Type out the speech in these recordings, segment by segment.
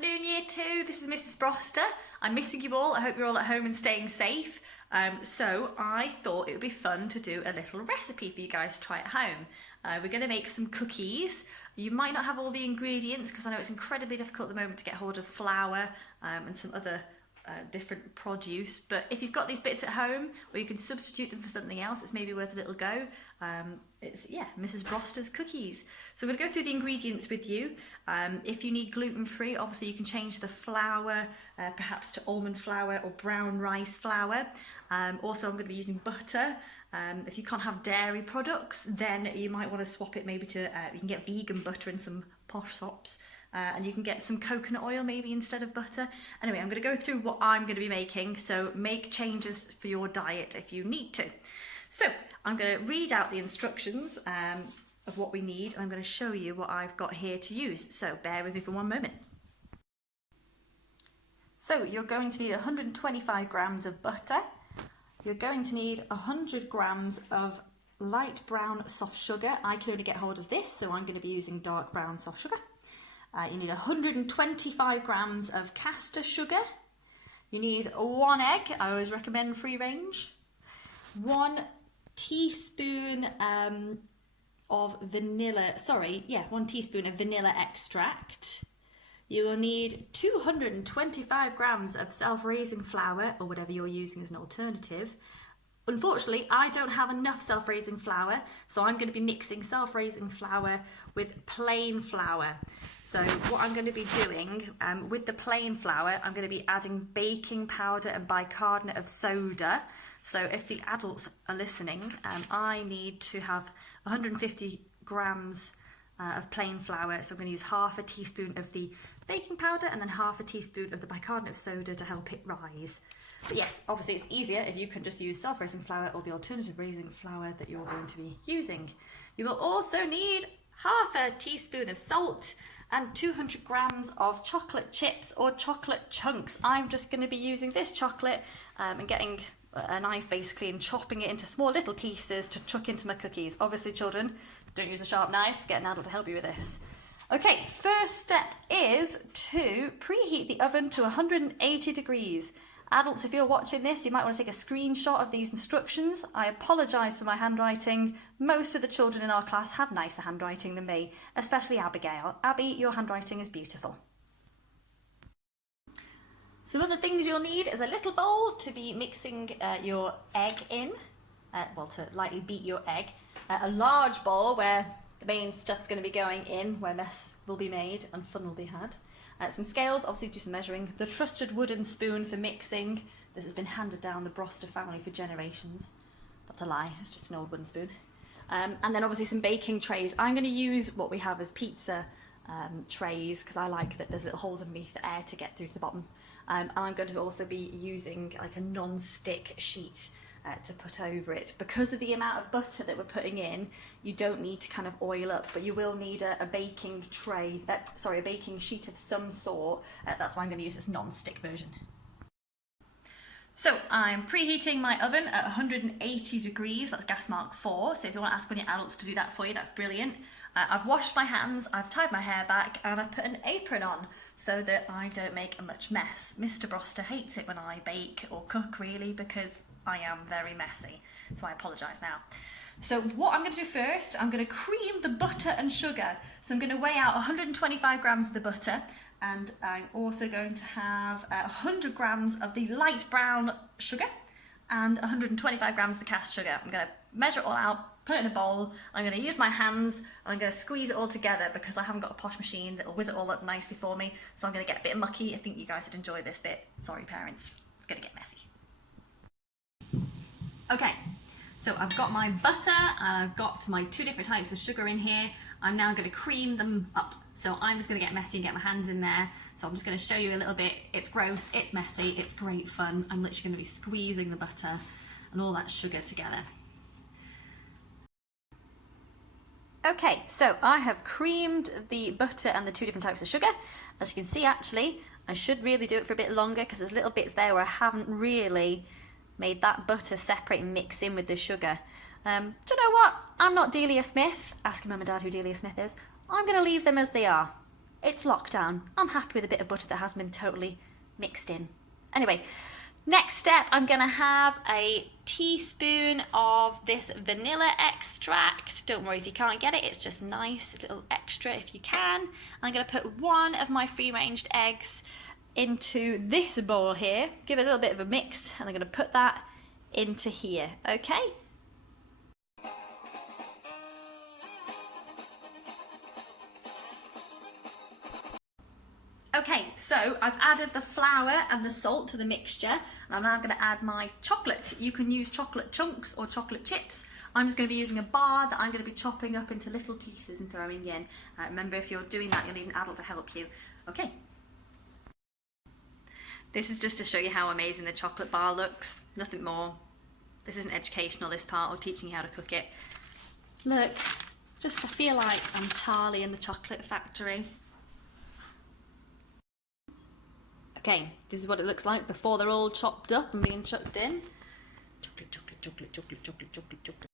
afternoon, Year 2. This is Mrs. Broster. I'm missing you all. I hope you're all at home and staying safe. So I thought it would be fun to do a little recipe for you guys to try at home. We're going to make some cookies. You might not have all the ingredients because I know it's incredibly difficult at the moment to get hold of flour and some other different produce, but if you've got these bits at home or you can substitute them for something else, it's maybe worth a little go. It's Mrs. Broster's cookies. So I'm going to go through the ingredients with you. If you need gluten-free, obviously you can change the flour perhaps to almond flour or brown rice flour. Also I'm going to be using butter. If you can't have dairy products, then you might want to swap it maybe to you can get vegan butter in some posh shops. And you can get some coconut oil maybe instead of butter. Anyway, I'm going to go through what I'm going to be making, so make changes for your diet if you need to. So I'm going to read out the instructions of what we need, and I'm going to show you what I've got here to use. So bear with me for one moment. So you're going to need 125 grams of butter. You're going to need 100 grams of light brown soft sugar. I can only get hold of this, so I'm going to be using dark brown soft sugar. You need 125 grams of caster sugar. You need 1 egg. I always recommend free range. 1 teaspoon of vanilla, 1 teaspoon of vanilla extract. You will need 225 grams of self-raising flour, or whatever you're using as an alternative. Unfortunately, I don't have enough self-raising flour, so I'm going to be mixing self-raising flour with plain flour. So what I'm going to be doing with the plain flour, I'm going to be adding baking powder and bicarbonate of soda. So if the adults are listening, I need to have 150 grams of plain flour. So I'm going to use half a teaspoon of the baking powder and then half a teaspoon of the bicarbonate of soda to help it rise. But yes, obviously it's easier if you can just use self-raising flour or the alternative raising flour that you're going to be using. You will also need half a teaspoon of salt and 200 grams of chocolate chips or chocolate chunks. I'm just going to be using this chocolate and getting a knife basically and chopping it into small little pieces to chuck into my cookies. Obviously children, don't use a sharp knife, get an adult to help you with this. Okay, first step is to preheat the oven to 180 degrees. Adults, if you're watching this, you might want to take a screenshot of these instructions. I apologise for my handwriting. Most of the children in our class have nicer handwriting than me, especially Abigail. Abby, your handwriting is beautiful. Some other things you'll need is a little bowl to be mixing your egg in, to lightly beat your egg. A large bowl where the main stuff's going to be going in, where mess will be made and fun will be had. Some scales, obviously do some measuring. The trusted wooden spoon for mixing. This has been handed down the Broster family for generations. That's a lie, it's just an old wooden spoon. And then obviously some baking trays. I'm going to use what we have as pizza trays because I like that there's little holes underneath for air to get through to the bottom. And I'm going to also be using like a non-stick sheet to put over it. Because of the amount of butter that we're putting in, you don't need to kind of oil up, but you will need a baking tray, a baking sheet of some sort. That's why I'm going to use this non-stick version. So I'm preheating my oven at 180 degrees, that's gas mark 4, so if you want to ask one of your adults to do that for you, that's brilliant. I've washed my hands, I've tied my hair back, and I've put an apron on so that I don't make a much mess. Mr. Broster hates it when I bake or cook really because I am very messy, so I apologise now. So what I'm going to do first, I'm going to cream the butter and sugar. So I'm going to weigh out 125 grams of the butter, and I'm also going to have 100 grams of the light brown sugar and 125 grams of the cast sugar. I'm going to measure it all out, put it in a bowl. I'm going to use my hands and I'm going to squeeze it all together because I haven't got a posh machine that will whiz it all up nicely for me. So I'm going to get a bit mucky. I think you guys would enjoy this bit. Sorry parents, it's going to get messy. Okay, so I've got my butter and I've got my 2 different types of sugar in here. I'm now going to cream them up. So I'm just going to get messy and get my hands in there. So I'm just going to show you a little bit. It's gross, it's messy, it's great fun. I'm literally going to be squeezing the butter and all that sugar together. Okay, so I have creamed the butter and the 2 different types of sugar. As you can see, actually, I should really do it for a bit longer because there's little bits there where I haven't really made that butter separate and mix in with the sugar. Do you know what? I'm not Delia Smith. Ask your mum and dad who Delia Smith is. I'm going to leave them as they are. It's lockdown. I'm happy with a bit of butter that hasn't been totally mixed in. Anyway, next step, I'm gonna have a teaspoon of this vanilla extract. Don't worry if you can't get it, it's just nice, a little extra if you can. I'm gonna put one of my free-ranged eggs into this bowl here, give it a little bit of a mix, and I'm gonna put that into here, okay? Okay, so I've added the flour and the salt to the mixture, and I'm now going to add my chocolate. You can use chocolate chunks or chocolate chips. I'm just going to be using a bar that I'm going to be chopping up into little pieces and throwing in. Remember, if you're doing that, you'll need an adult to help you. Okay. This is just to show you how amazing the chocolate bar looks. Nothing more. This isn't educational, this part, or teaching you how to cook it. Look, just I feel like I'm Charlie in the chocolate factory. Okay, this is what it looks like before they're all chopped up and being chucked in. Chocolate, chocolate, chocolate, chocolate, chocolate, chocolate, chocolate.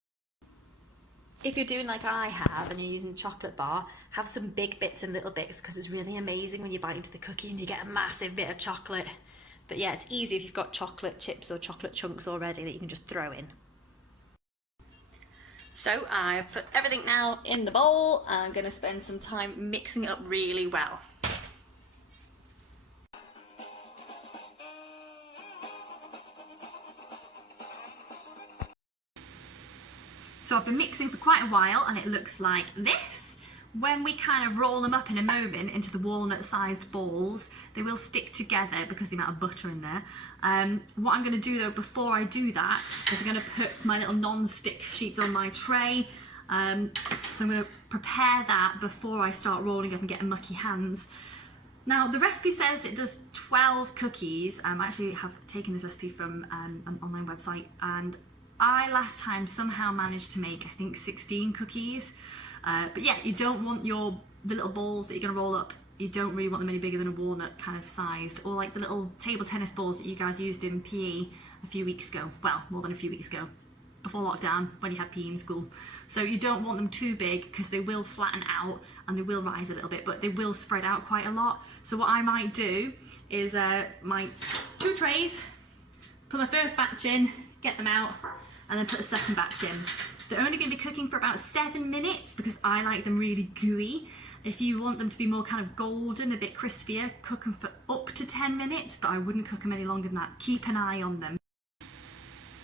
If you're doing like I have and you're using the chocolate bar, have some big bits and little bits, because it's really amazing when you bite into the cookie and you get a massive bit of chocolate. But yeah, it's easy if you've got chocolate chips or chocolate chunks already that you can just throw in. So I've put everything now in the bowl. I'm going to spend some time mixing it up really well. So I've been mixing for quite a while and it looks like this. When we kind of roll them up in a moment into the walnut-sized balls, they will stick together because of the amount of butter in there. What I'm going to do though before I do that is I'm going to put my little non-stick sheets on my tray. So I'm going to prepare that before I start rolling up and getting mucky hands. Now the recipe says it does 12 cookies. I actually have taken this recipe from an online website, and I last time somehow managed to make, I think, 16 cookies. But yeah, you don't want the little balls that you're going to roll up, you don't really want them any bigger than a walnut kind of sized, or like the little table tennis balls that you guys used in PE a few weeks ago. Well, more than a few weeks ago, before lockdown, when you had PE in school. So you don't want them too big because they will flatten out and they will rise a little bit, but they will spread out quite a lot. So what I might do is my 2 trays, put my first batch in, get them out, and then put a second batch in. They're only going to be cooking for about 7 minutes because I like them really gooey. If you want them to be more kind of golden, a bit crispier, cook them for up to 10 minutes, but I wouldn't cook them any longer than that. Keep an eye on them.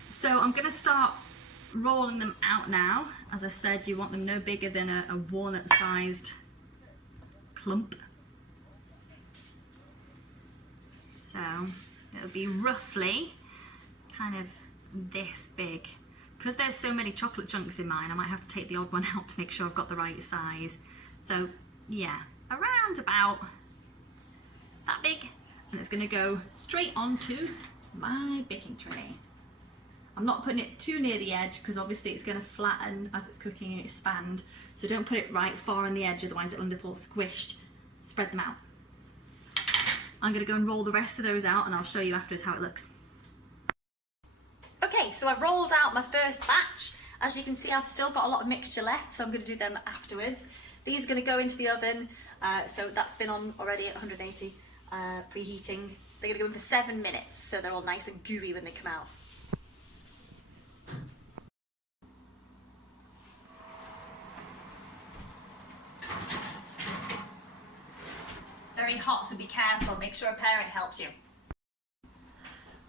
So I'm going to start rolling them out now. As I said, you want them no bigger than a walnut-sized clump. So it'll be roughly kind of this big. Because there's so many chocolate chunks in mine, I might have to take the odd one out to make sure I've got the right size. So yeah, around about that big, and it's going to go straight onto my baking tray. I'm not putting it too near the edge because obviously it's going to flatten as it's cooking and expand, so don't put it right far on the edge, otherwise it'll end up all squished. Spread them out. I'm going to go and roll the rest of those out and I'll show you afterwards how it looks. Okay, so I've rolled out my first batch. As you can see, I've still got a lot of mixture left, so I'm going to do them afterwards. These are going to go into the oven, so that's been on already at 180, preheating. They're going to go in for 7 minutes, so they're all nice and gooey when they come out. It's very hot, so be careful. Make sure a parent helps you.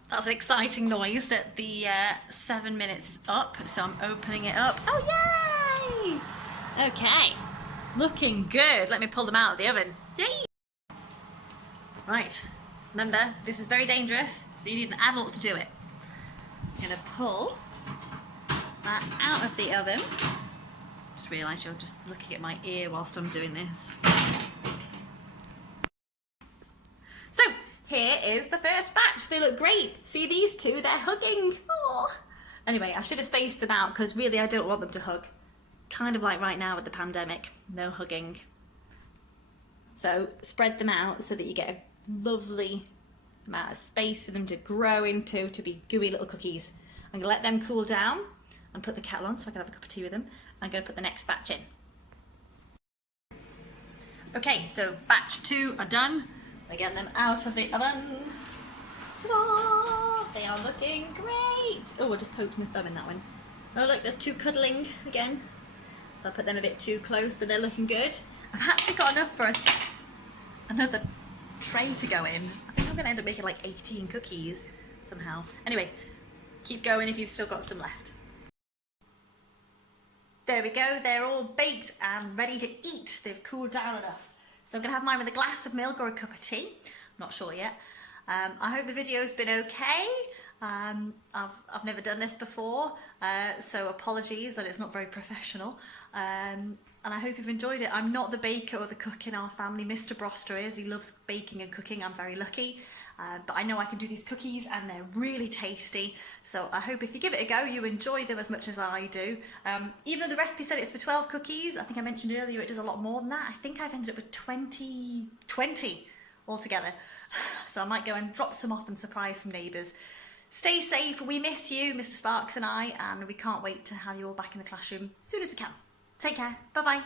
That's an exciting noise that the 7 minutes is up, so I'm opening it up. Oh, yay! Okay, looking good. Let me pull them out of the oven. Yay! Right, remember, this is very dangerous, so you need an adult to do it. I'm gonna pull that out of the oven. Just realised you're just looking at my ear whilst I'm doing this. So, here is the first batch. They look great. See these two? They're hugging. Oh. Anyway, I should have spaced them out because really I don't want them to hug. Kind of like right now with the pandemic. No hugging. So spread them out so that you get a lovely amount of space for them to grow into, to be gooey little cookies. I'm going to let them cool down and put the kettle on so I can have a cup of tea with them. I'm going to put the next batch in. Okay, so batch 2 are done. We're getting them out of the oven. Ta-da! They are looking great. Oh, I just poked my thumb in that one. Oh look, there's 2 cuddling again. So I put them a bit too close, but they're looking good. I've actually got enough for another tray to go in. I think I'm going to end up making like 18 cookies somehow. Anyway, keep going if you've still got some left. There we go, they're all baked and ready to eat. They've cooled down enough. So I'm going to have mine with a glass of milk or a cup of tea. I'm not sure yet. I hope the video's been okay. I've never done this before, so apologies that it's not very professional. And I hope you've enjoyed it. I'm not the baker or the cook in our family. Mr. Broster is. He loves baking and cooking. I'm very lucky. But I know I can do these cookies and they're really tasty. So I hope if you give it a go, you enjoy them as much as I do. Even though the recipe said it's for 12 cookies, I think I mentioned earlier it does a lot more than that. I think I've ended up with 20 altogether. So I might go and drop some off and surprise some neighbours. Stay safe. We miss you, Mr. Sparks and I, and we can't wait to have you all back in the classroom as soon as we can. Take care. Bye-bye.